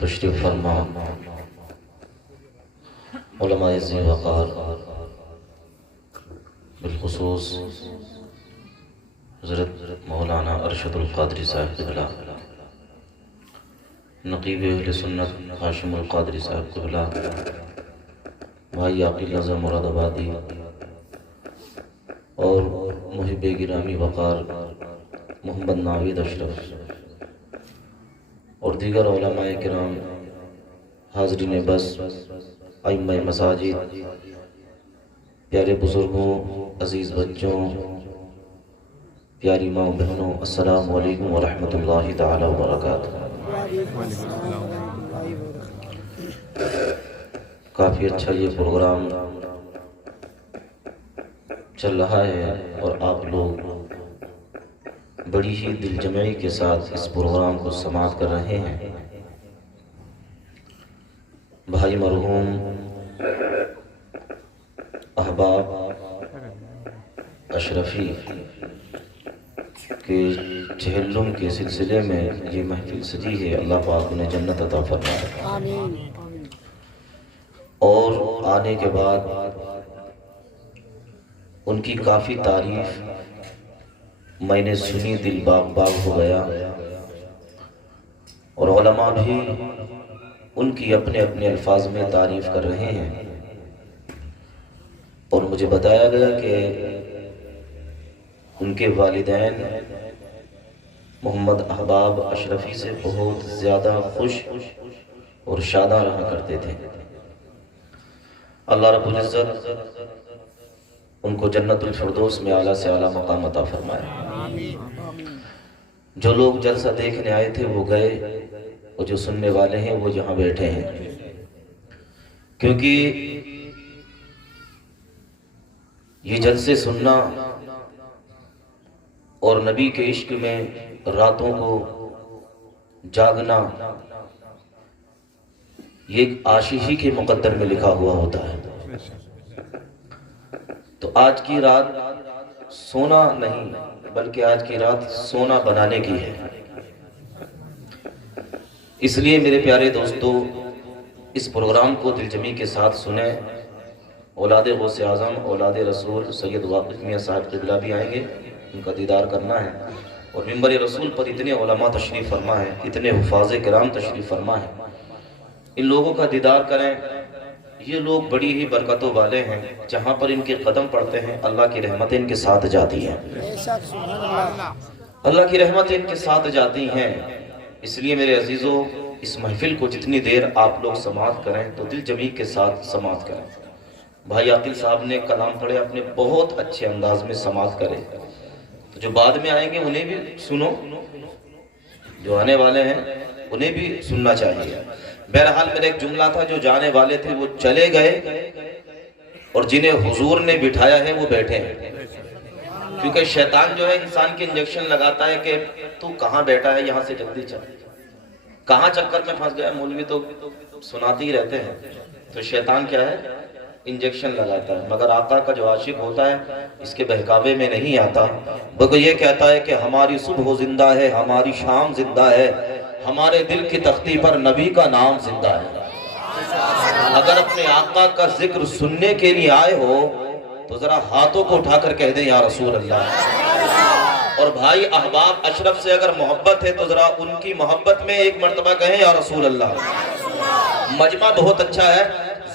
تشریف فرما علماء ذی وقار، بالخصوص حضرت مولانا ارشد القادری صاحب قبلہ، نقیب اہل سنت ہاشم القادری صاحب قبلہ، بھائی عاقل نظر مراد آبادی اور محب گرامی وقار محمد ناوید اشرف اور دیگر علماء کرام، حاضرین بس، ائمہ مساجد، پیارے بزرگوں، عزیز بچوں، پیاری ماں بہنوں، السلام علیکم ورحمۃ اللہ تعالی وبرکاتہ۔ کافی اچھا یہ پروگرام چل رہا ہے اور آپ لوگ بڑی ہی دل جمعی کے ساتھ اس پروگرام کو سماعت کر رہے ہیں۔ بھائی مرحوم احباب اشرفی کے چہلم کے سلسلے میں یہ محفل سجی ہے، اللہ پاک انہیں جنت عطا فرمائے۔ اور آنے کے بعد ان کی کافی تعریف میں نے سنی، دل باغ باغ ہو گیا، اور علماء بھی ان کی اپنے اپنے الفاظ میں تعریف کر رہے ہیں، اور مجھے بتایا گیا کہ ان کے والدین محمد احباب اشرفی سے بہت زیادہ خوش اور شاداں رہا کرتے تھے۔ اللہ رب العزت ان کو جنت الفردوس میں اعلیٰ سے اعلیٰ مقام عطا فرمائے۔ جو لوگ جلسہ دیکھنے آئے تھے وہ گئے، اور جو سننے والے ہیں وہ جہاں بیٹھے ہیں، کیونکہ یہ جلسے سننا اور نبی کے عشق میں راتوں کو جاگنا یہ ایک عاشقی کے مقدر میں لکھا ہوا ہوتا ہے۔ تو آج کی رات سونا نہیں بلکہ آج کی رات سونا بنانے کی ہے۔ اس لیے میرے پیارے دوستو، اس پروگرام کو دل جمی کے ساتھ سنیں۔ اولاد غوث اعظم، اولاد رسول سید واقف میاں صاحب قبلہ بھی آئیں گے، ان کا دیدار کرنا ہے، اور منبر رسول پر اتنے علماء تشریف فرما ہیں، اتنے حفاظ کرام تشریف فرما ہیں، ان لوگوں کا دیدار کریں۔ یہ لوگ بڑی ہی برکتوں والے ہیں، جہاں پر ان کے قدم پڑتے ہیں اللہ کی رحمتیں ان کے ساتھ جاتی ہیں، اللہ کی رحمتیں ان کے ساتھ جاتی ہیں۔ اس لیے میرے عزیزوں، اس محفل کو جتنی دیر آپ لوگ سماعت کریں تو دل جمی کے ساتھ سماعت کریں۔ بھائی عاقل صاحب نے کلام پڑھے، اپنے بہت اچھے انداز میں سماعت کرے، تو جو بعد میں آئیں گے انہیں بھی سنو، جو آنے والے ہیں انہیں بھی سننا چاہیے۔ بہرحال میرا ایک جملہ تھا، جو جانے والے تھے وہ چلے گئے اور جنہیں حضور نے بٹھایا ہے وہ بیٹھے ہیں، کیونکہ شیطان جو ہے انسان کے انجیکشن لگاتا ہے کہ تو کہاں بیٹھا ہے، یہاں سے جلدی چل، کہاں چکر میں پھنس گیا، مولوی تو سناتے ہی رہتے ہیں۔ تو شیطان کیا ہے، انجیکشن لگاتا ہے، مگر آقا کا جو عاشق ہوتا ہے اس کے بہکاوے میں نہیں آتا، بلکہ یہ کہتا ہے کہ ہماری صبح زندہ ہے، ہماری شام زندہ ہے، ہمارے دل کی تختی پر نبی کا نام زندہ ہے۔ اگر اپنے آقا کا ذکر سننے کے لیے آئے ہو تو ذرا ہاتھوں کو اٹھا کر کہہ دیں یا رسول اللہ، اور بھائی احباب اشرف سے اگر محبت ہے تو ذرا ان کی محبت میں ایک مرتبہ کہیں یا رسول اللہ۔ مجمع بہت اچھا ہے،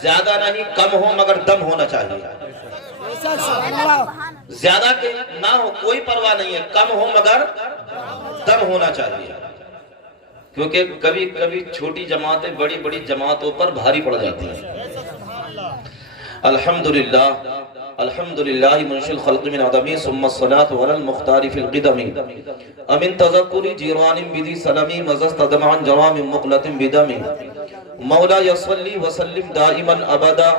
زیادہ نہیں کم ہو مگر دم ہونا چاہیے، زیادہ نہ ہو کوئی پرواہ نہیں ہے، کم ہو مگر دم ہونا چاہیے، کیونکہ کبھی کبھی چھوٹی جماعتیں بڑی بڑی جماعتوں پر بھاری پڑ جاتی ہیں۔ الحمدللہ الحمدللہ منشی الخلق من عدمی ثم الصلاة علی المختار فی القدمی امن تذکری جیران بدی سلمی مزست دمعن جوام مقلت بدمی مولا یصلی وسلم دائما ابدا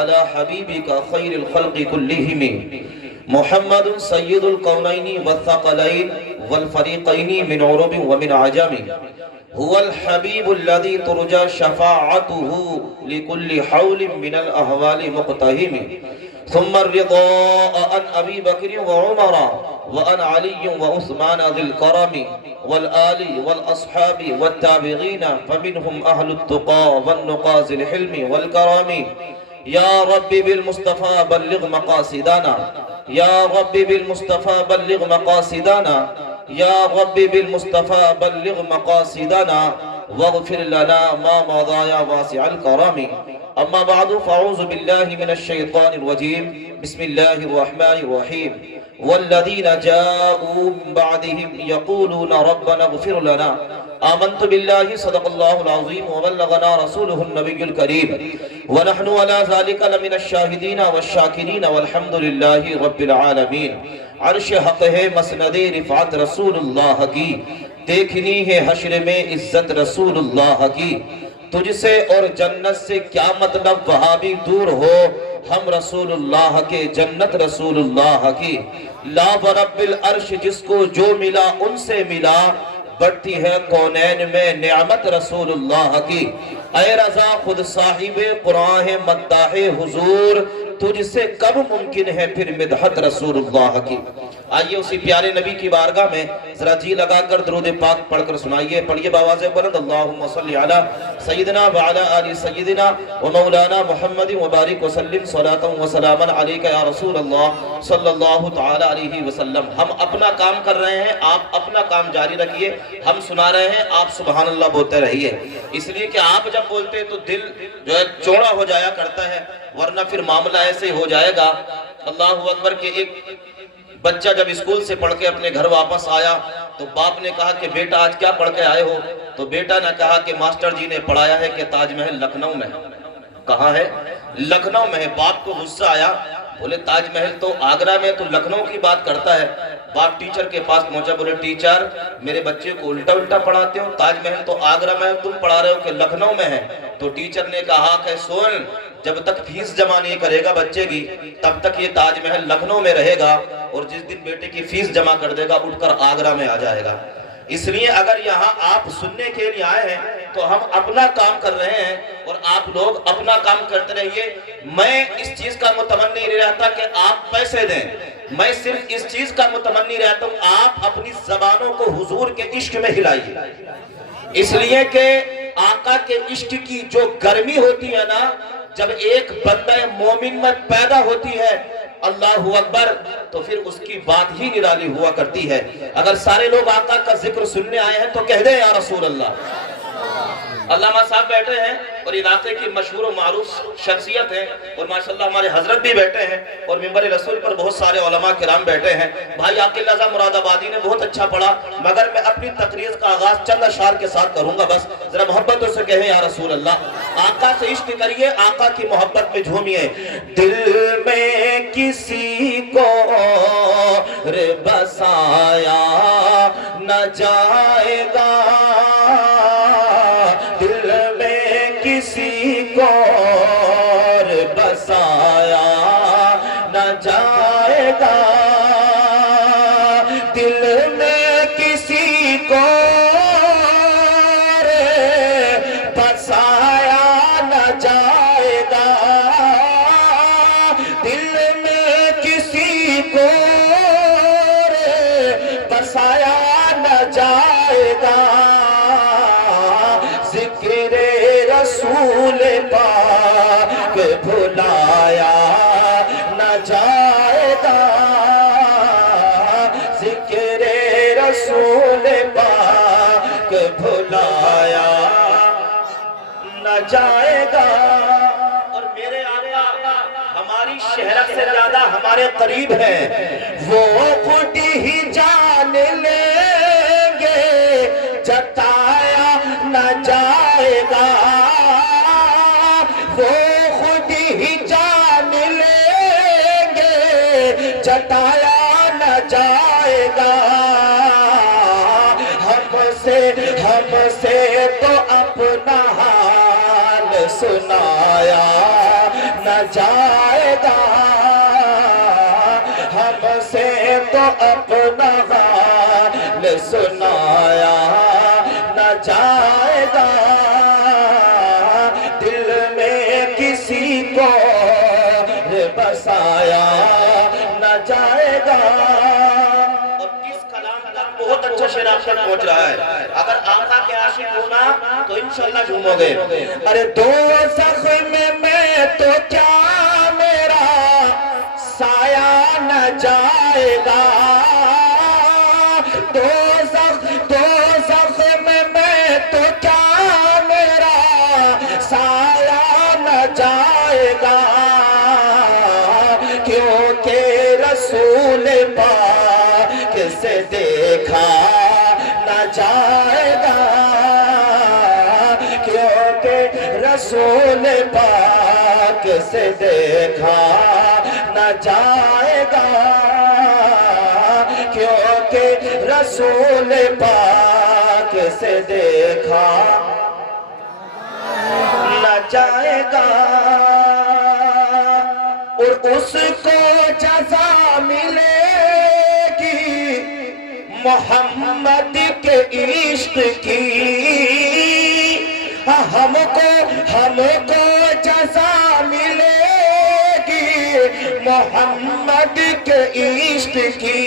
علی حبیبک خیر الخلق کلہم محمد سید القونین والثقلین والفریقین من عرب ومن عجم هو الحبیب الذي ترجى شفاعته لكل حول من الاحوال مقتحم ثم الرضا عن أبي بكر وعمر وعن علي وعثمان ذي الكرم والآل والأصحاب والتابعين فمنهم أهل التقى والنقى ذي الحلم والكرم يا رب بالمصطفى بلغ مقاصدنا يا رب بالمصطفى بلغ مقاصدنا يا رب بالمصطفى بلغ مقاصدنا واغفر لنا ما مضى يا واسع الكرم أما بعد فأعوذ بالله من الشيطان الرجيم بسم الله الرحمن الرحيم والذين جاءوا من بعدهم يقولون ربنا اغفر لنا آمنت بالله صدق الله العظيم وبلغنا رسوله النبي الكريم ونحن على ذلك لمن الشاهدين والشاكرين والحمد لله رب العالمين عرش حق ہے مسند رفعت رسول اللہ کی دیکھنی ہے حشر میں عزت رسول اللہ کی تجھ سے اور جنت سے کیا مطلب وہاں بھی دور ہو ہم رسول اللہ کے جنت رسول اللہ کی لا ورب العرش جس کو جو ملا ان سے ملا بڑھتی ہے کونین میں نعمت رسول اللہ کی اے رضا خود صاحب قرآن مداح حضور تجھ سے کب ممکن ہے پھر مدحت رسول اللہ کی آئیے اسی پیارے نبی کی بارگاہ میں ذرا جی لگا کر درود پاک پڑھ کر سنائیے پڑھیے باواز بلند اللہم صلی علی سیدنا وعلا آل سیدنا ومولانا محمد وبارک وسلم صلاة وسلاما علیکہ یا رسول اللہ صلی اللہ تعالی علیہ وسلم ہم اپنا کام کر رہے ہیں آپ اپنا کام جاری رکھیے ہم سنا رہے ہیں آپ سبحان اللہ بولتے رہیے اس لیے کہ آپ جب بولتے ہیں تو دل جو ہے چوڑا ہو جایا کرتا ہے ورنہ پھر معاملہ ایسے ہی ہو جائے گا اللہ اکبر کہ ایک بچہ جب اسکول سے پڑھ کے اپنے گھر واپس آیا تو باپ نے کہا کہ بیٹا آج کیا پڑھ کے آئے ہو تو بیٹا نے کہا کہ ماسٹر جی نے پڑھایا ہے کہ تاج محل لکھنؤ میں کہاں ہے لکھنؤ میں ہے باپ کو غصہ آیا بولے تاج محل تو آگرہ میں تو لکھنؤ کی بات کرتا ہے باپ ٹیچر کے پاس پہنچا بولے ٹیچر میرے بچے کو الٹا پڑھاتے ہو تاج محل تو آگرہ میں تم پڑھا رہے ہو کہ لکھنؤ میں ہے تو ٹیچر نے کہا کہ سن جب تک فیس جمع نہیں کرے گا بچے کی تب تک یہ تاج محل لکھنؤ میں رہے گا اور جس دن بیٹے کی فیس جمع کر دے گا اٹھ کر آگرہ میں آ جائے گا اس لیے اگر یہاں آپ سننے کے لیے آئے ہیں تو ہم اپنا کام کر رہے ہیں اور آپ لوگ اپنا کام کرتے رہیے میں اس چیز کا متمنی نہیں رہتا کہ آپ پیسے دیں میں صرف اس چیز کا متمنی رہتا ہوں آپ اپنی زبانوں کو حضور کے عشق میں ہلائیے اس لیے کہ آقا کے عشق کی جو گرمی ہوتی ہے نا جب ایک بندہ مومن میں پیدا ہوتی ہے اللہ اکبر تو پھر اس کی بات ہی نرالی ہوا کرتی ہے اگر سارے لوگ آقا کا ذکر سننے آئے ہیں تو کہہ دیں یا رسول اللہ علامہ صاحب بیٹھے ہیں اور علاقے کی مشہور و معروف شخصیت ہیں اور ماشاءاللہ ہمارے حضرت بھی بیٹھے ہیں اور منبر رسول پر بہت سارے علماء کرام بیٹھے ہیں بھائی عاقل رضا مراد آبادی نے بہت اچھا پڑھا مگر میں اپنی تقریر کا آغاز چند اشعار کے ساتھ کروں گا بس ذرا محبتوں سے کہیں یا رسول اللہ آقا سے عشق کریے آقا کی محبت میں جھومیے دل میں کسی کو بسایا نہ جائے گا کسی کو بسایا نہ جائے گا دل میں کسی کو بسایا نہ جائے گا دل میں کسی کو بسایا نہ جائے گا ذکر رسول پاک بھلایا نہ جائے گا ذکر رسول پاک بھلایا نہ جائے گا اور میرے آقا ہماری شہرت سے زیادہ ہمارے قریب ہیں وہ خود ہی جان لیں گے جتایا نہ جائے گا وہ خود ہی جان لیں گے جتایا نہ جائے گا ہم سے تو اپنا حال سنایا نہ جائے گا ہم سے تو اپنا حال سنایا نہ جائے گا دل میں کسی کو بسایا جشن آپ تک پہنچ رہا ہے. اگر آقا کے عاشق ہونا تو انشاءاللہ جھومو گے. ارے دوزخ میں تو کیا میرا سایہ نہ جائے گا. دوزخ میں تو کیا میرا سایہ نہ جائے گا. کیونکہ رسول پاک سے دیکھا نہ جائے گا. کیونکہ رسول پاک سے دیکھا نہ جائے گا. کیونکہ رسول پاک سے دیکھا نہ جائے گا. اور اس کو جزا ملے گی محمد کے عشق کی. ہم کو جزا ملے گی محمد کے عشق کی.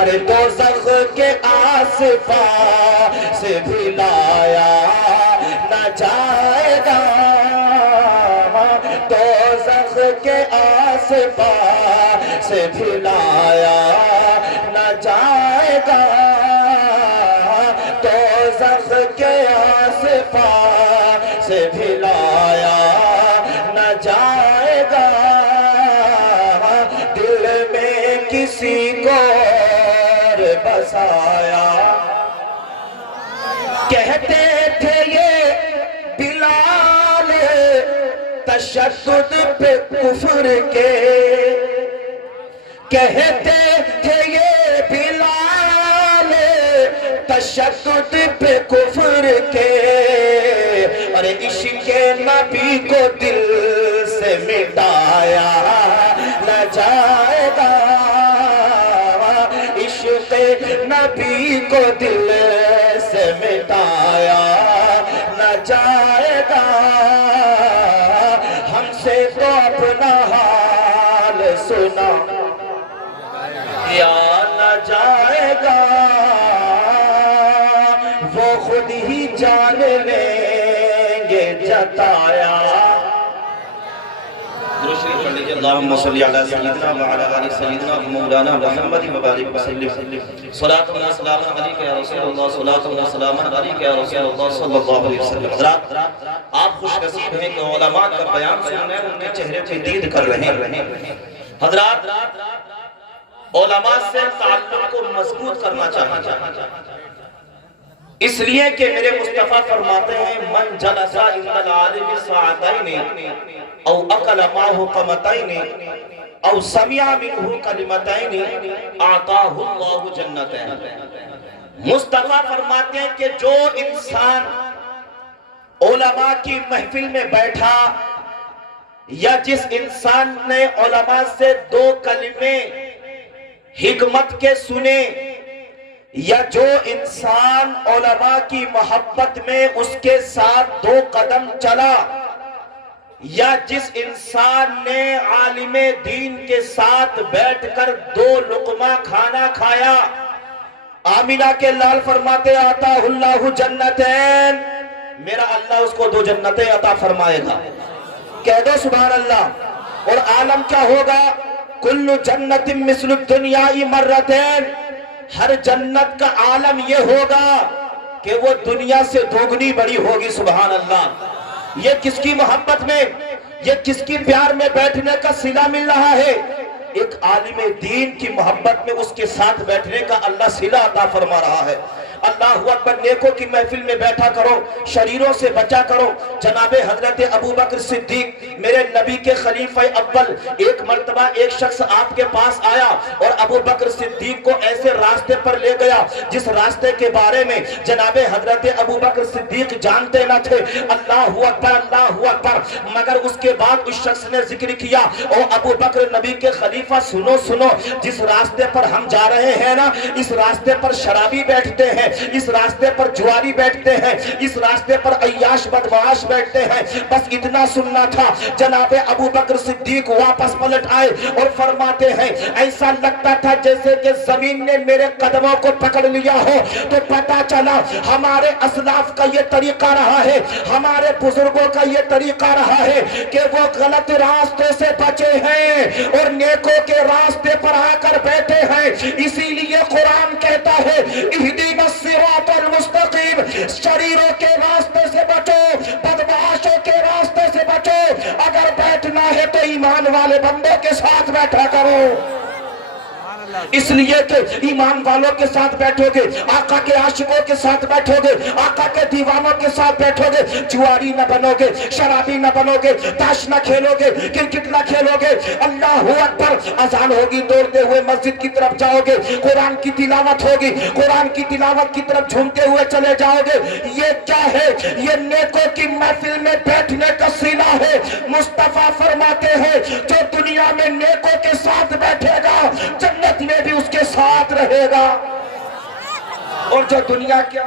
ارے دوزخ کے آس پاس بھی لایا نہ جائے گا. دوزخ کے آس پاس بھی لایا نہ جائے گا. دوزخ کے آس پاس بھی لایا نہ جائے گا. دل میں کسی کو اور بسایا. کہتے تھے یہ بلال تشدد پہ کفر کے. کہتے تھے یہ بلال تشدد پہ کفر کے. اور عشق نبی کو دل سے مٹایا نہ جائے گا. عشق نبی کو دل سے مٹایا نہ جائے گا. ہم سے تو اپنا حال سنا یا نہ جائے گا. وہ خود ہی جان لیں گے جتایا. اللہم صلی علی سیدنا وعلی آل سیدنا مولانا محمد وبارک وسلم. صلاۃ و سلام علیک یا رسول اللہ. صلاۃ و سلام علیک یا رسول اللہ صلی اللہ علیہ وسلم. حضرات آپ خوش نصیب ہیں کہ علماء کا بیان سننے ان کے چہرے پہ دید کر رہے ہیں. حضرات علماء سے تعلق کو مضبوط کرنا چاہیے. اس لیے کہ میرے مصطفیٰ فرماتے ہیں من جلسا عند العالم ساعتین او اکل معه قمتین او سمع منه کلمتین اعطاہ اللہ جنتین. مصطفیٰ فرماتے ہیں کہ جو انسان علماء کی محفل میں بیٹھا یا جس انسان نے علماء سے 2 کلمے حکمت کے سنے یا جو انسان علماء کی محبت میں اس کے ساتھ 2 قدم چلا یا جس انسان نے عالم دین کے ساتھ بیٹھ کر 2 لقمہ کھانا کھایا. آمینہ کے لال فرماتے آتا اللہ جنتین. میرا اللہ اس کو 2 جنتیں عطا فرمائے گا. کہہ دو سبحان اللہ. اور عالم کیا ہوگا؟ کل جنت مثل الدنیا مرتین. ہر جنت کا عالم یہ ہوگا کہ وہ دنیا سے 2 گنی بڑی ہوگی. سبحان اللہ. یہ کس کی محبت میں، یہ کس کی پیار میں بیٹھنے کا صلہ مل رہا ہے؟ ایک عالم دین کی محبت میں اس کے ساتھ بیٹھنے کا اللہ صلہ عطا فرما رہا ہے. اللہ اکبر. نیکوں کی محفل میں بیٹھا کرو، شریروں سے بچا کرو. جناب حضرت ابو بکر صدیق میرے نبی کے خلیفہ اول، ایک مرتبہ ایک شخص آپ کے پاس آیا اور ابو بکر صدیق کو ایسے راستے پر لے گیا جس راستے کے بارے میں جناب حضرت ابو بکر صدیق جانتے نہ تھے. اللہ اکبر اللہ اکبر. مگر اس کے بعد اس شخص نے ذکر کیا، او ابو بکر نبی کے خلیفہ سنو سنو، جس راستے پر ہم جا رہے ہیں نا، اس راستے پر شرابی بیٹھتے ہیں، اس راستے پر جواری بیٹھتے ہیں، اس راستے پر عیاش بدمعاش بیٹھتے ہیں۔ بس اتنا سننا تھا۔ جناب ابو بکر صدیق واپس پلٹ آئے اور فرماتے ہیں ایسا لگتا تھا جیسے کہ زمین نے میرے قدموں کو پکڑ لیا ہو۔ تو پتا چلا ہمارے اسلاف کا یہ طریقہ رہا ہے، ہمارے بزرگوں کا یہ طریقہ رہا ہے کہ وہ غلط راستوں سے بچے ہیں اور نیکوں کے راستے پر آ کر بیٹھے ہیں۔ اسی لیے قرآن کہتا ہے اہدنا الصراط المستقیم، شریروں کے راستے سے بچو، بدمعاشوں کے راستے سے بچو۔ اگر بیٹھنا ہے تو ایمان والے بندوں کے ساتھ بیٹھا کرو، اس لیے کہ ایمان والوں کے ساتھ بیٹھو گے، آقا کے عاشقوں کے ساتھ بیٹھو گے، آقا کے دیوانوں کے ساتھ بیٹھو گے، جواری نہ بنو گے، شرابی نہ بنو گے، تاش نہ کھیلو گے، کرکٹ نہ کھیلو گے۔ اللہ اکبر، اذان ہوگی دوڑتے ہوئے مسجد کی طرف جاؤ گے، قرآن کی تلاوت ہوگی، قرآن کی تلاوت کی طرف جھومتے ہوئے چلے جاؤ گے۔ یہ کیا ہے؟ یہ نیکوں کی محفل میں بیٹھنے کا صلہ ہے۔ مصطفیٰ فرماتے ہیں جو دنیا میں نیکوں کے ساتھ بیٹھے گا جنت میں بھی اس کے ساتھ رہے گا، اور جو دنیا کے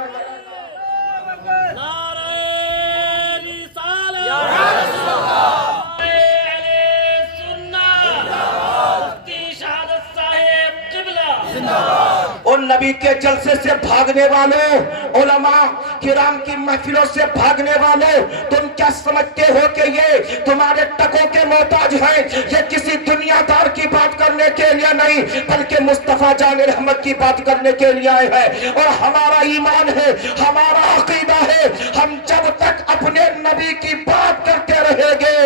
اور نبی کے جلسے سے بھاگنے والوں، علماء کرام کی محفلوں سے بھاگنے والوں، تم کیا سمجھتے ہو کہ یہ تمہارے ٹکوں کے محتاج ہیں؟ یہ کسی دنیا دار کی بات کرنے کے لیے نہیں بلکہ مصطفیٰ جان رحمت کی بات کرنے کے لیے آئے ہیں۔ اور ہمارا ایمان ہے، ہمارا عقیدہ ہے، ہم جب تک اپنے نبی کی بات کرتے رہیں گے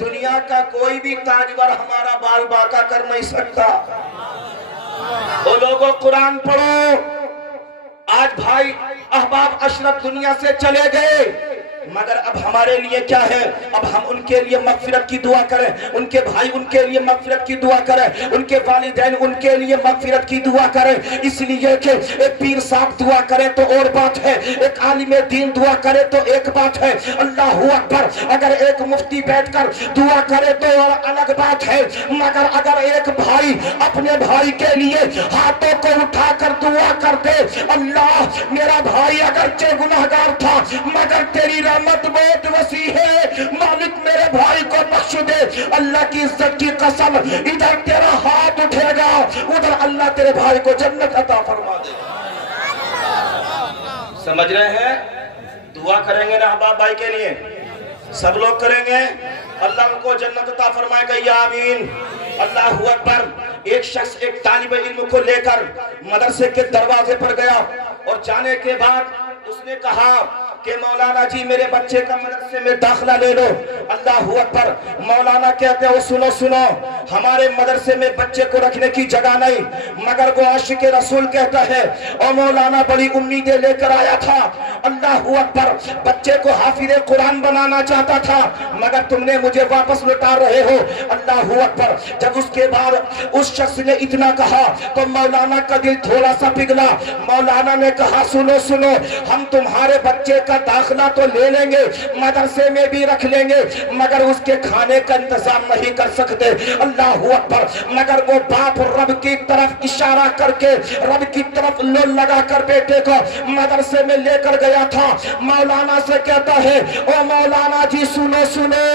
دنیا کا کوئی بھی تاجور ہمارا بال باقا کر نہیں سکتا۔ وہ لوگوں قرآن پڑھو۔ آج بھائی احباب اشرف دنیا سے چلے گئے، مگر اب ہمارے لیے کیا ہے؟ اب ہم ان کے لیے مغفرت کی دعا کریں، ان کے بھائی ان کے لیے مغفرت کی دعا کریں، ان کے والدین ان کے لیے مغفرت کی دعا کریں۔ اس لیے کہ ایک پیر صاحب دعا کرے تو اور بات ہے، ایک عالم دین دعا کرے تو ایک بات ہے، اللہ اکبر۔ اگر ایک مفتی بیٹھ کر دعا کرے تو اور الگ بات ہے، مگر اگر ایک بھائی اپنے بھائی کے لیے ہاتھوں کو اٹھا کر دعا کر دے، اللہ میرا بھائی اگرچہ گناہگار تھا مگر تیری رحمت بہت وسیع ہے، مالک میرے بھائی کو بخش دے، اللہ کی عزت کی قسم ادھر تیرا ہاتھ اٹھے گا ادھر اللہ تیرے بھائی کو جنت عطا فرما دے۔ سمجھ رہے ہیں؟ دعا کریں گے نا احباب بھائی کے لیے، سب لوگ کریں گے، اللہ ان کو جنت عطا فرمائے گا، یا آمین۔ اللہ اکبر۔ ایک شخص ایک طالب علم کو لے کر مدرسے کے دروازے پر گیا اور جانے کے بعد اس نے کہا کہ مولانا جی میرے بچے کا مدرسے میں داخلہ لے لو۔ اللہ اکبر۔ مولانا کہتے ہیں سنو سنو، ہمارے مدرسے میں بچے کو رکھنے کی جگہ نہیں، مگر وہ عاشق رسول کہتا ہے اور مولانا بڑی امیدیں لے کر آیا تھا۔ اللہ اکبر۔ بچے کو حافظ قرآن بنانا چاہتا تھا مگر تم نے مجھے واپس لوٹا رہے ہو۔ اللہ اکبر۔ جب اس کے بعد اس شخص نے اتنا کہا تو مولانا کا دل تھوڑا سا پگھلا۔ مولانا نے کہا سنو سنو، ہم تمہارے بچے کا داخلہ تو لے لیں گے، مدرسے میں بھی رکھ لیں گے، مگر اس کے کھانے کا انتظام نہیں کر سکتے۔ اللہ اکبر۔ مگر وہ باپ رب کی طرف اشارہ کر کے رب کی طرف لو لگا کر بیٹے کو مدرسے میں لے کر گیا تھا۔ مولانا سے کہتا ہے او مولانا جی سنو سنو،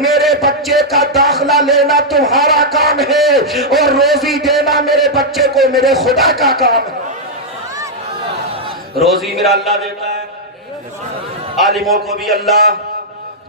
میرے بچے کا داخلہ لینا تمہارا کام ہے اور روزی دینا میرے بچے کو میرے خدا کا کام ہے۔ روزی میرا اللہ دیتا ہے، عالموں کو بھی اللہ،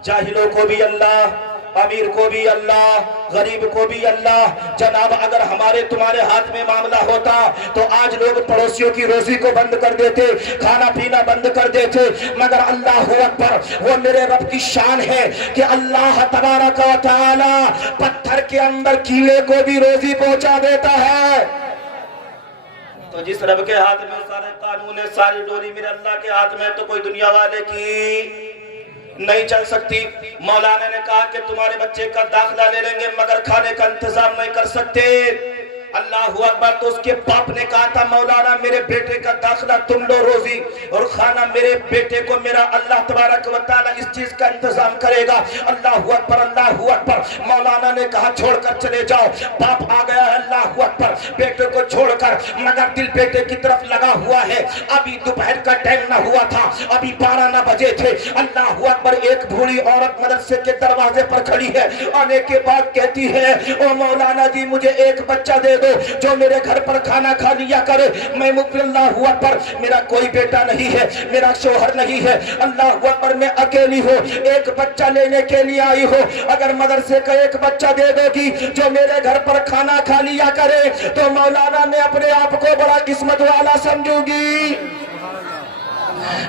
جاہلوں کو بھی اللہ، امیر کو بھی اللہ، غریب کو بھی اللہ۔ جناب اگر ہمارے تمہارے ہاتھ میں معاملہ ہوتا تو آج لوگ پڑوسیوں کی روزی کو بند کر دیتے، کھانا پینا بند کر دیتے، مگر اللہ اکبر۔ وہ میرے رب کی شان ہے کہ اللہ تبارک و تعالی پتھر کے اندر کیڑے کو بھی روزی پہنچا دیتا ہے۔ تو جس رب کے ہاتھ میں سارے قانون ہے، ساری ڈوری میرے اللہ کے ہاتھ میں، تو کوئی دنیا والے کی نہیں چل سکتی۔ مولانا نے کہا کہ تمہارے بچے کا داخلہ لے لیں گے مگر کھانے کا انتظام نہیں کر سکتے۔ اللہ اکبر. تو اس کے باپ نے کہا تھا مولانا میرے بیٹے کا داخلہ تم لو روزی اور کھانا میرے بیٹے کو میرا اللہ تبارک و تعالی اس چیز کا انتظام کرے گا. اللہ اکبر اللہ اکبر. مولانا نے کہا چھوڑ کر چلے جاؤ. باپ آ گیا ہے اللہ اکبر بیٹے کو چھوڑ کر, مگر دل بیٹے کی طرف لگا ہوا ہے. ابھی دوپہر کا ٹائم نہ ہوا تھا, ابھی 12 نہ بجے تھے. اللہ اکبر. ایک بوڑھی عورت مدرسے کے دروازے پر کھڑی ہے. آنے کے بعد کہتی ہے او مولانا جی مجھے ایک بچہ دے دو جو میرے گھر پر کھانا کھا لیا کرے. میں مقبل اللہ اکبر میرا کوئی بیٹا نہیں ہے, میرا شوہر نہیں ہے. اللہ اکبر میں اکیلی ہوں, ایک بچہ لینے کے لیے آئی ہو. اگر مدرسے کا ایک بچہ دے دو گی جو میرے گھر پر کھانا کھا لیا کرے تو مولانا میں اپنے آپ کو بڑا قسمت والا سمجھوں گی.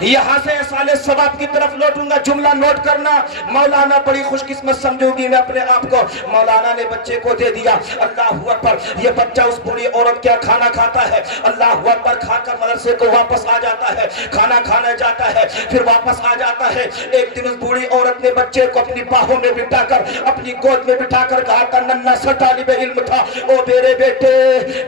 یہاں سے سال ثواب کی طرف لوٹوں گا. جملہ نوٹ کرنا, مولانا بڑی خوش قسمت سمجھوں گی میں اپنے آپ کو. مولانا نے بچے کو دے دیا. اللہ اکبر. یہ بچہ اس بوڑھی عورت کیا کھانا کھاتا ہے. اللہ اکبر. کھا کر مدرسے کو واپس آ جاتا ہے, کھانا کھانے جاتا ہے, پھر واپس آ جاتا ہے. ایک دن اس بوڑھی عورت نے بچے کو اپنی باہوں میں بٹھا کر اپنی گود میں بٹھا کر کہا تھا ننھا سا طالب علم تھا, او میرے بیٹے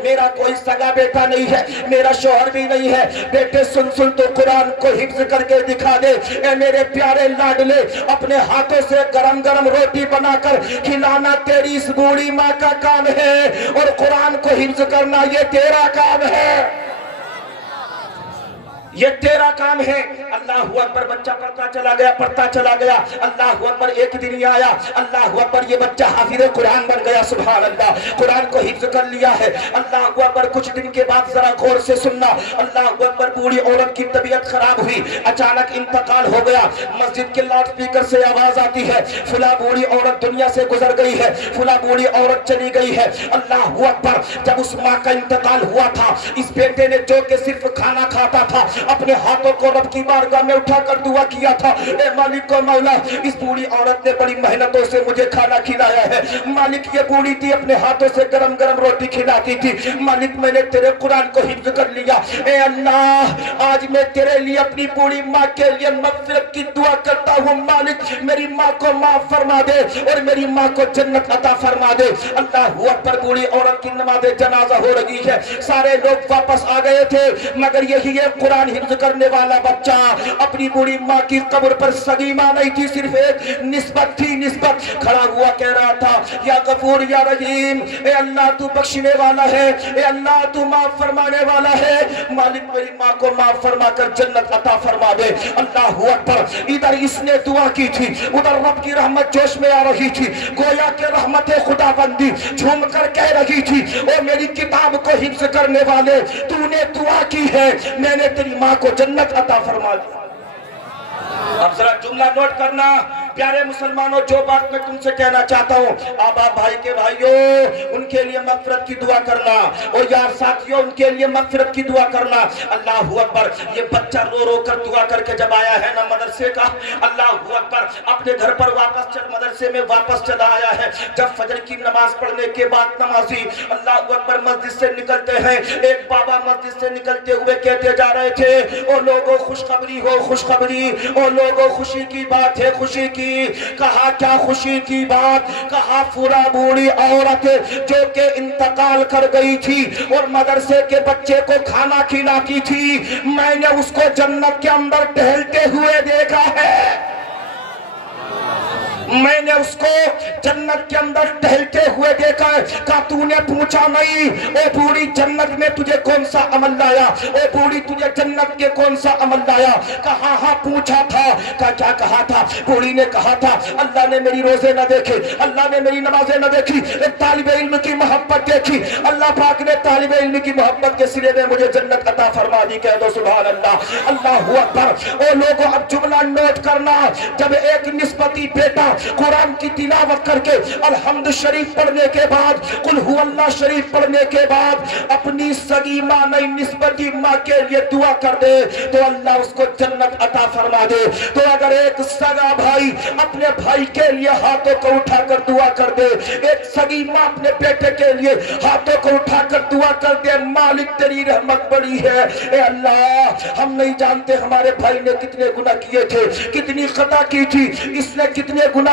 میرا کوئی سگا بیٹا نہیں ہے, میرا شوہر بھی نہیں ہے, بیٹے سن تو قرآن کو حفظ کر کے دکھا دے. اے میرے پیارے لاڈلے اپنے ہاتھوں سے گرم گرم روٹی بنا کر کھلانا تیری اس بوڑھی ماں کا کام ہے, اور قرآن کو حفظ کرنا یہ تیرا کام ہے, یہ تیرا کام ہے. اللہ اکبر. بچہ پڑھتا چلا گیا, پڑھتا چلا گیا. اللہ اکبر. ایک دن یہ آیا, اللہ اکبر یہ بچہ حافظ قرآن بن گیا. سبحان اللہ. قرآن کو حفظ کر لیا ہے. اللہ اکبر. کچھ دن کے بعد ذرا غور سے سننا. اللہ اکبر. بوڑھی عورت کی طبیعت خراب ہوئی, اچانک انتقال ہو گیا. مسجد کے لاؤڈ اسپیکر سے آواز آتی ہے فلاں بوڑھی عورت دنیا سے گزر گئی ہے, فلاں بوڑھی عورت چلی گئی ہے. اللہ اکبر. جب اس ماں کا انتقال ہوا تھا, اس بیٹے نے جو کہ صرف کھانا کھاتا تھا اپنے ہاتھوں کو رب کی بارگاہ میں اٹھا کر دعا کیا تھا, اے مالک و مولا اس بوڑھی عورت نے بڑی محنتوں سے مجھے کھانا کھلایا ہے. مالک یہ بوڑھی تھی اپنے ہاتھوں سے گرم گرم روٹی کھلاتی تھی. مالک میں نے تیرے قرآن کو حفظ کر لیا. اے اللہ آج میں تیرے لیے اپنی بوڑھی ماں کے لیے مغفرت کی دعا کرتا ہوں. مالک میری ماں کو معاف فرما دے اور میری ماں کو جنت عطا فرما دے. اللہ اکبر. بوڑھی عورت کی نماز جنازہ ہو رہی ہے, سارے لوگ واپس آ گئے تھے, مگر یہی ہے قرآن حفظ کرنے والا بچہ اپنی بوڑھی ماں کی قبر پر سگی ماں نہیں تھی, صرف ایک نسبت تھی. نسبت کھڑا ہوا کہہ رہا تھا یا غفور یا رحیم, اے اللہ تو بخشنے والا ہے, اے اللہ تو معاف فرمانے والا ہے. مالک میری ماں کو معاف فرما کر جنت عطا فرما دے. اللہ اکبر. ادھر اس نے دعا کی تھی, ادھر رب کی رحمت جوش میں آ رہی تھی, گویا کہ رحمت خدا بندی جھوم کر کہہ رہی تھی او میری کتاب کو حفظ کرنے والے تو نے دعا کی ہے, میں نے تیری ماں کو جنت عطا فرما دی. اب ذرا جملہ نوٹ کرنا پیارے مسلمانوں. جو بات میں تم سے کہنا چاہتا ہوں, آبا بھائی کے بھائیوں ان کے لیے مغفرت کی دعا کرنا, اور یار ساتھیوں ان کے لیے مغفرت کی دعا کرنا. اللہ اکبر. یہ بچہ رو رو کر دعا کر کے جب آیا ہے نا مدرسے کا, اللہ اکبر, اپنے گھر پر واپس چل مدرسے میں واپس چلا آیا ہے. جب فجر کی نماز پڑھنے کے بعد نمازی اللہ اکبر مسجد سے نکلتے ہیں, ایک بابا مسجد سے نکلتے ہوئے کہتے جا رہے تھے او لوگوں خوشخبری ہو خوشخبری, او لوگوں خوشی کی بات ہے خوشی کی. کہا کیا خوشی کی بات, کہا فلاں بوڑھی عورت جو کہ انتقال کر گئی تھی اور مدرسے کے بچے کو کھانا کھلاتی تھی, میں نے اس کو جنت کے اندر ٹہلتے ہوئے دیکھا ہے. میں نے اس کو جنت کے اندر ٹہلتے ہوئے دیکھا ہے. کہا تو نے پوچھا نہیں اے بوڑھی جنت میں تجھے کون سا عمل لایا, اے بوڑھی تجھے جنت کے کون سا عمل لایا. کہا ہاں پوچھا تھا. کہا کیا کہا تھا. بوڑھی نے کہا تھا اللہ نے میری روزے نہ دیکھے, اللہ نے میری نمازیں نہ دیکھی, ایک طالب علم کی محبت دیکھی, اللہ پاک نے طالب علم کی محبت کے سلے میں مجھے جنت عطا فرما دی. کہہ دو سبحان اللہ. اللہ اکبر. او لوگوں اب جملہ نوٹ کرنا, جب ایک نسبتی بیٹا قرآن کی تلاوت کر کے الحمد شریف پڑھنے کے بعد قل هو اللہ شریف پڑھنے کے بعد اپنی سگی ماں نہیں نسبتی ماں کے لیے دعا کر دے تو اللہ اس کو جنت عطا فرما دے. تو اگر ایک سگا بھائی اپنے بھائی کے لیے ہاتھوں کو اٹھا کر دعا کر دے, ایک سگی ماں اپنے بیٹے کے لیے ہاتھوں کو اٹھا کر دعا کر دے, مالک تیری رحمت بڑی ہے. اے اللہ ہم نہیں جانتے ہمارے بھائی نے کتنے گناہ کیے تھے, کتنی خطا کی تھی, اس نے کتنے گناہ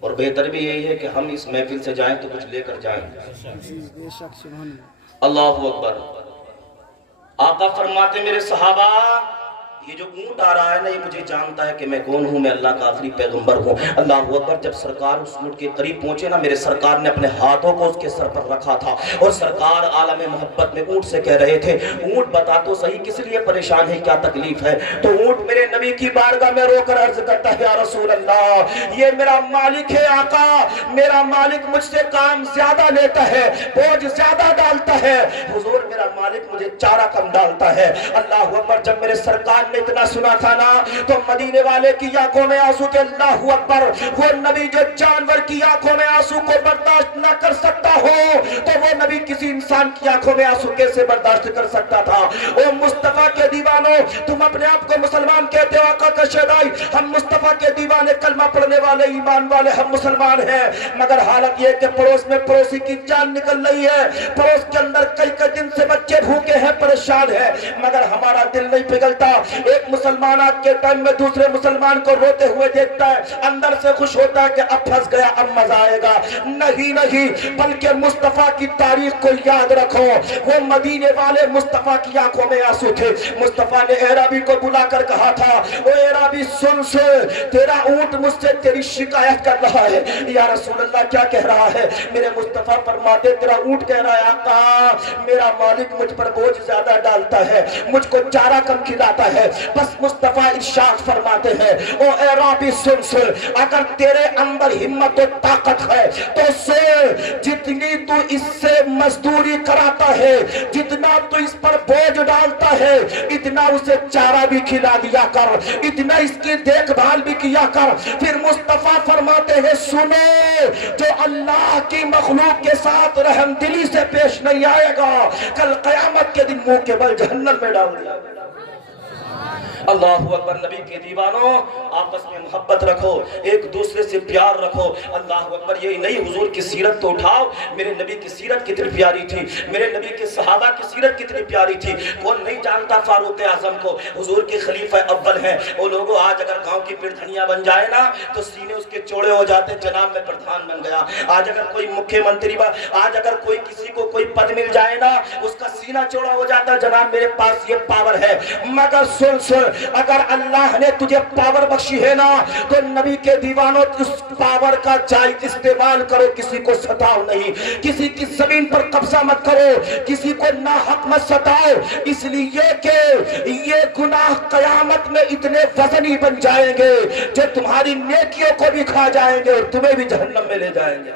اور بہتر بھی یہی ہے کہ ہم اس محفل سے جائیں تو کچھ لے کر جائیں۔ جی بے شک سبحان اللہ۔ اللہ اکبر۔ آقا فرماتے میرے صحابہ یہ جو اونٹ آ رہا ہے نا یہ مجھے جانتا ہے کہ میں کون ہوں، میں اللہ کا آخری پیغمبر ہوں۔ اللہ اکبر۔ جب سرکار اس اونٹ کے قریب پہنچے نا میرے سرکار نے اپنے ہاتھوں کو اس کے سر پر رکھا تھا اور سرکار عالم محبت میں اونٹ سے کہہ رہے تھے اونٹ بتا تو صحیح کس لیے پریشان ہے، کیا تکلیف ہے؟ تو اونٹ میرے نبی کی بارگاہ میں رو کر عرض کرتا ہے یا رسول اللہ یہ میرا مالک ہے آقا، میرا مالک مجھ سے کام زیادہ لیتا ہے، بوجھ زیادہ ڈالتا ہے، حضور میرا مالک مجھے چارہ کم ڈالتا ہے۔ اللہ اکبر۔ جب میرے سرکار نے اتنا سنا تھا نا تو مدینے والے کی آنکھوں میں آنسو کے اللہ اکبر، وہ نبی جو جانور کی آنکھوں میں آنسو کو برداشت نہ کر سکتا ہو تو وہ نبی کسی انسان کی آنکھوں میں آنسو کیسے برداشت کر سکتا تھا؟ او مصطفیٰ کے دیوانوں، تم اپنے آپ کو مسلمان کہتے ہو، آقا کا شہدائی ہم مصطفیٰ کے دیوانے، کلمہ پڑھنے والے، ایمان والے، ہم مسلمان ہیں، مگر حالت یہ کہ پڑوس میں پڑوسی کی جان نکل رہی ہے، پڑوس کے اندر کئی دن سے بچے بھوکے ہیں، پریشان ہیں، مگر ہمارا دل نہیں پگھلتا۔ ایک مسلمان آج کے ٹائم میں دوسرے مسلمان کو روتے ہوئے دیکھتا ہے، اندر سے خوش ہوتا ہے کہ اب پھنس گیا، اب مزہ آئے گا۔ نہیں، بلکہ مصطفیٰ کی تاریخ کو یاد رکھو، وہ مدینے والے مصطفیٰ کی آنکھوں میں آنسو تھے۔ مصطفیٰ نے اعرابی کو بلا کر کہا تھا او اعرابی سن تیرا اونٹ مجھ سے تیری شکایت کر رہا ہے۔ یا رسول اللہ کیا کہہ رہا ہے؟ میرے مصطفیٰ فرماتے تیرا اونٹ کہہ رہا ہے آقا میرا مالک مجھ پر بوجھ زیادہ ڈالتا ہے، مجھ کو چارہ کم کھلاتا ہے۔ بس مصطفیٰ ارشاد فرماتے ہیں او اعرابی سن اگر تیرے اندر ہمت و طاقت ہے تو سن، جتنی تو اس سے مزدوری کراتا ہے، جتنا تو اس پر بوجھ ڈالتا ہے، اتنا اسے چارہ بھی کھلا دیا کر، اتنا اس کی دیکھ بھال بھی کیا کر۔ پھر مصطفیٰ فرماتے ہیں سنو جو اللہ کی مخلوق کے ساتھ رحم دلی سے پیش نہیں آئے گا کل قیامت کے دن منہ کے بل جہنم میں ڈال دیا۔ اللہ اکبر۔ نبی کے دیوانوں آپس میں محبت رکھو، ایک دوسرے سے پیار رکھو۔ اللہ اکبر۔ یہی نہیں حضور کی سیرت تو اٹھاؤ، میرے نبی کی سیرت کتنی پیاری تھی، میرے نبی کے صحابہ کی سیرت کتنی پیاری تھی۔ کون نہیں جانتا فاروق اعظم کو، حضور کے خلیفہ اول ہیں۔ وہ لوگوں آج اگر گاؤں کی پردھنیاں بن جائے نا تو سینے اس کے چوڑے ہو جاتے، جناب میں پردھان بن گیا۔ آج اگر کوئی مکھیہ منتری آج اگر کوئی کسی کو کوئی پد مل جائے نا اس کا سینہ چوڑا ہو جاتا، جناب میرے پاس یہ پاور ہے۔ مگر سن اگر اللہ نے تجھے پاور بخشی ہے نا تو نبی کے دیوانوں اس پاور کا جائز استعمال کرو، کسی کو ستاؤ نہیں، کسی کی زمین پر قبضہ مت کرو، کسی کو ناحق مت ستاؤ، اس لیے کہ یہ گناہ قیامت میں اتنے وزنی بن جائیں گے جو تمہاری نیکیوں کو بھی کھا جائیں گے اور تمہیں بھی جہنم میں لے جائیں گے۔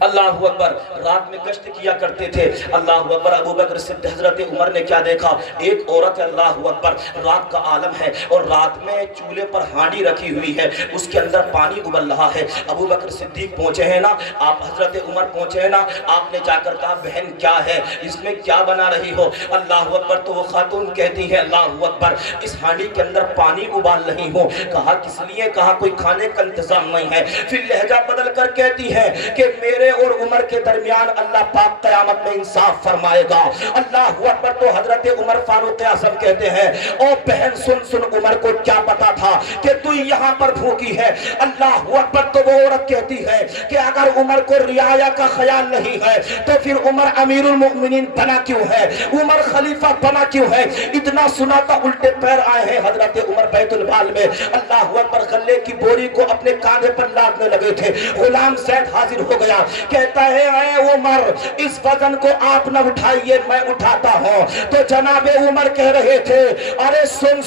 اللہ اکبر۔ رات میں گشت کیا کرتے تھے۔ اللہ اکبر۔ ابو بکر صدیق حضرت عمر نے کیا دیکھا، ایک عورت ہے، اللہ اکبر، رات کا عالم ہے اور رات میں چولہے پر ہانڈی رکھی ہوئی ہے، اس کے اندر پانی ابل رہا ہے۔ ابو بکر صدیق پہنچے ہیں نا، آپ حضرت عمر پہنچے ہیں نا، آپ نے جا کر کہا بہن کیا ہے اس میں، کیا بنا رہی ہو؟ اللہ اکبر۔ تو وہ خاتون کہتی ہے اللہ اکبر اس ہانڈی کے اندر پانی ابال رہی ہوں۔ کہا کس لیے؟ کہا کوئی کھانے کا انتظام نہیں ہے۔ پھر لہجہ بدل کر کہتی ہے کہ میرے اور عمر کے درمیان اللہ پاک قیامت میں انصاف فرمائے گا۔ اللہ اکبر۔ تو حضرت عمر فاروق اعظم کہتے ہیں او بہن سن عمر کو کیا پتا تھا کہ تو یہاں پر بھوکی ہے؟ اللہ اکبر۔ تو وہ عورت کہتی ہے کہ اگر عمر کو رعایا کا خیال نہیں ہے تو پھر عمر امیر المؤمنین بنا کیوں ہے، عمر خلیفہ بنا کیوں ہے؟ اتنا سنا تھا الٹے پیر آئے ہیں حضرت عمر بیت المال میں۔ اللہ اکبر۔ غلے کی بوری کو اپنے کاندھے پر لادنے لگے تھے، غلام زید حاضر ہو گیا، کہتا ہے اے عمر اس وزن کو آپ نہ اٹھائیے میں اٹھاتا ہوں۔ تو جناب عمر کہہ رہے تھے ارے سن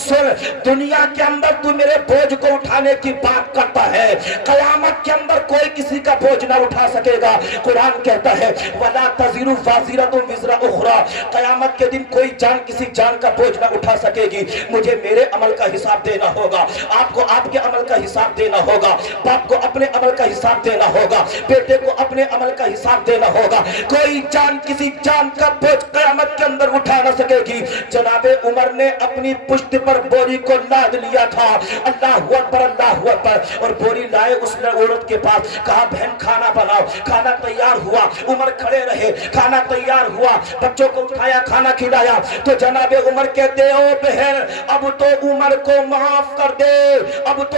دنیا کے اندر تو میرے بوجھ کو اٹھانے کی بات کرتا ہے، قیامت کے اندر کوئی کسی کا بوجھ نہ اٹھا سکے گا۔ قرآن کہتا ہے وَلَا تَزِرُ وَازِرَةٌ وِزْرَ أُخْرَى، قیامت کے دن کوئی جان کسی جان کا بوجھ نہ اٹھا سکے گی۔ مجھے میرے عمل کا حساب دینا ہوگا، آپ کو آپ کے عمل کا حساب دینا ہوگا، باپ کو اپنے عمل کا حساب دینا ہوگا، بیٹے کو اپنے عمل کا حساب دینا ہوگا۔ کوئی جان کسی جان کا بوجھ قیامت کے اندر اٹھا نہ سکے گی۔ جناب عمر نے اپنی پشت پر بوری کو لاد لیا تھا، اللہ اکبر اللہ اکبر، اور بوری لائے اس نے عورت کے پاس، کہا بہن کھانا بناؤ۔ کھانا تیار ہوا، عمر کھڑے رہے، کھانا تیار ہوا، بچوں کو اٹھایا کھانا کھلایا۔ تو جناب عمر کہتے او بہن اب تو عمر کو معاف کر دے، اب تو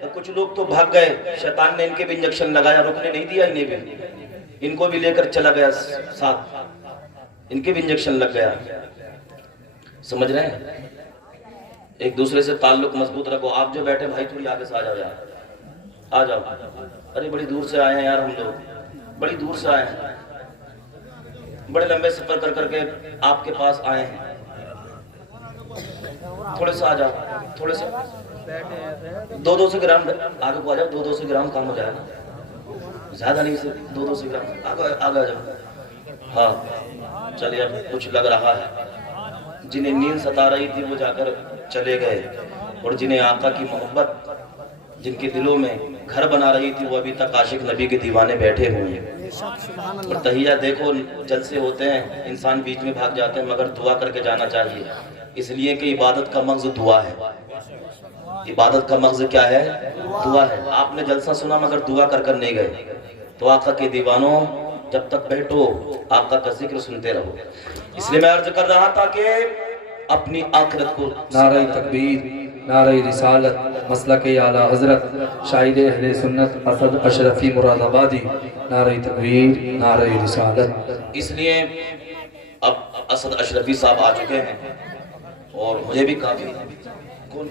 تو کچھ لوگ تو بھاگ گئے، شیطان نے ان کے بھی انجیکشن لگایا، رکنے نہیں دیا انہیں بھی، ان کو بھی لے کر چلا گیا ساتھ، ان کے بھی انجیکشن لگ گیا. سمجھ رہے ہیں؟ ایک دوسرے سے تعلق مضبوط رکھو. آپ جو بیٹھے بھائی تھوڑی آگے سے آ جاؤ یار، آ جاؤ. ارے بڑی دور سے آئے ہیں یار ہم لوگ، بڑی دور سے آئے ہیں، بڑے لمبے سفر کر کر کے آپ کے پاس آئے ہیں. تھوڑے سے آ جاؤ، تھوڑے سے 200 گرام آگے کو آ جاؤ. 200 گرام کام ہو جائے گا، زیادہ نہیں، صرف 200 گرام آگے آ جاؤ. ہاں چلیے. اب کچھ لگ رہا ہے، جنہیں نیند ستا رہی تھی وہ جا کر چلے گئے، اور جنہیں آقا کی محبت جن کے دلوں میں گھر بنا رہی تھی وہ ابھی تک عاشق نبی کے دیوانے بیٹھے ہوئے ہیں. اور تحیہ دیکھو جلسے ہوتے ہیں، انسان بیچ میں بھاگ جاتے ہیں، مگر دعا کر کے جانا چاہیے، اس لیے کہ عبادت کا مغز دعا ہے. عبادت کا مغز کیا ہے؟ دعا ہے. آپ نے جلسہ سنا مگر دعا کر کر نہیں گئے، تو آقا کے دیوانوں جب تک بیٹھو آقا کا ذکر سنتے رہو. اس لیے میں عرض کر رہا تھا کہ اپنی آخرت کو. نعرہ تکبیر، نعرہ رسالت، مسلک اعلیٰ حضرت شاعر اہل سنت اسد اشرفی مراد آبادی. نعرہ تکبیر، نعرہ رسالت. اس لیے اب اسد اشرفی صاحب آ چکے ہیں اور مجھے بھی کافی کون